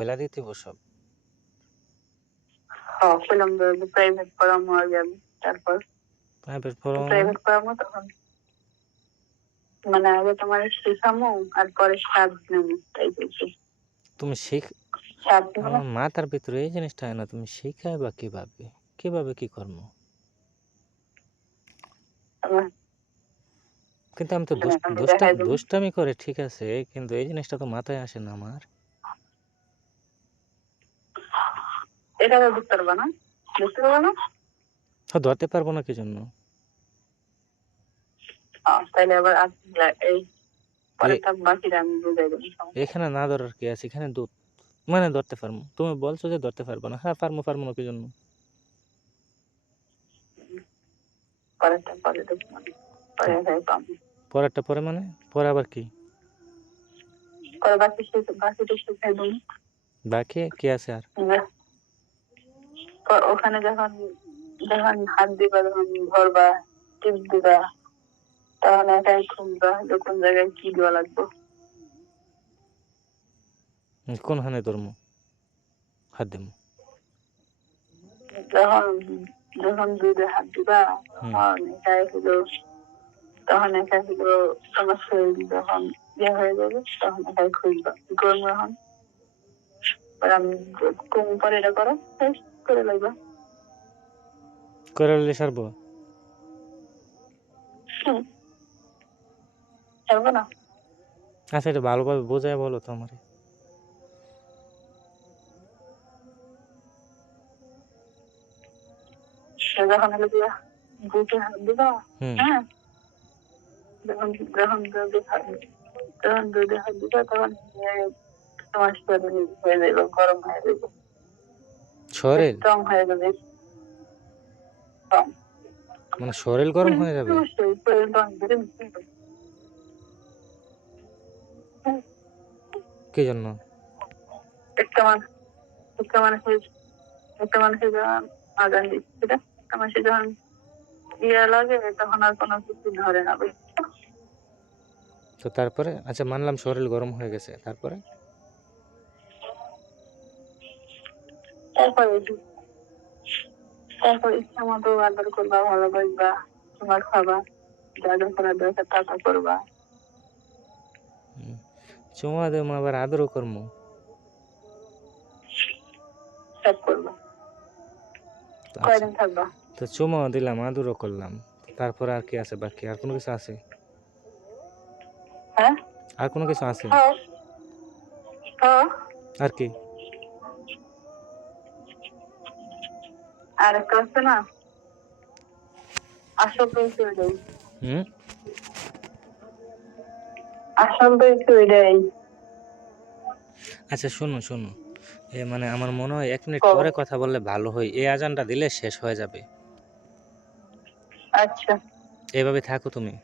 বইলা দিতে সব। বললাম যে প্রাইভেট পড়ামো আগে আমি, তারপর প্রাইভেট পড়াবো মানে? প্রাইভেট পড়ামো তখন মানে আগে তোমার শিখামো আর পরে সাজ নেবো, তাই বলছি। তুমি সাজ নেবো আমার মাথার ভিতরে এই জিনিসটা হয় না, তুমি শিখাইবা কিভাবে? কিভাবে কি করবো? কিন্তু আমি তো দেখাই দেবো। দুষ্টামি করে ঠিক আছে, কিন্তু এই জিনিসটা তো মাথায় আসে না আমার। এটা তো বুঝতে পারবা না, বুঝতে পারবা না? ধরতে পারবো না কি জন্য? তাইলে আবার এই পরেরটা বাকিটা আমি বুঝাই দেবো। এখানে না ধরার কি আছে? এখানে মানে ধরতে পারবো। তুমি বলছো যে ধরতে পারবো না। হ্যাঁ পারবো না কি জন্য? পরেরটা পরে দেখবো, পরে পাবো। পরেরটা পরে মানে? পরে আবার কি? পরে বাকিটা শিখাই দেবো। বাকি কি আছে আর? ওখানে যখন যখন হাত দিবা, যখন ধরবা, টিপ দিবা, তখন একাই খুঁজবা যে কোন জায়গায় কি দেওয়া লাগবে। কোন হানে ধরবো? হাত দেবো? যখন যখন দুধে হাত দিবা, তখন একাই হলো তোমার শরীর যখন হয়ে যাবে, তখন একাই খুঁজবা গরম যখন আমি কম পরে এটা করো, করে লাগবা। করে নিলে সারবো? ছাড়বো না। আচ্ছা এটা ভালোভাবে বোঝায় বলো তো আমারে। যখন হলো দিয়া বুকে হাত দিবা, হ্যাঁ, যখন যখন দুধে হাত দিবা, তখন তোমার শরীর হয়ে যাবে, গরম হয়ে যাবে, শরীর স্ট্রং হয়ে যাবে। মানে শরীর গরম হয়ে যাবে? অবশ্যই শরীর গরম ধরে কি জন্য? একটা মানুষ একটা মানুষের একটা মানুষের যখন আজান দিচ্ছে, একটা মানুষের যখন লাগে, তখন আর কোনো কিছু ধরে না, বুঝছো? তো তারপরে আচ্ছা মানলাম শরীর গরম হয়ে গেছে, তারপরে? তারপরে তারপর ইচ্ছা মতো আদর করবা, ভালোবাসবা, তোমার খাবা, যা যা করার দরকার তা করবা। চুমা দেবো আবার আদরও করবো? সব করবা। আচ্ছা কয়দিন থাকবা? তো চুমাও দিলাম, আদরও করলাম, তারপরে আর কি আছে বাকি? আর কোনো কিছু আছে? হ্যাঁ, আর কোনো কিছু আছে? আর কি? আর একটা আছে না, আসল তো এটাই। আসল তো এটাই। আচ্ছা শোনো মানে আমার মনে হয় 1 মিনিট পরে কথা বললে ভালো হয়, এই আজানটা দিলে শেষ হয়ে যাবে। আচ্ছা, এভাবে থাকো তুমি।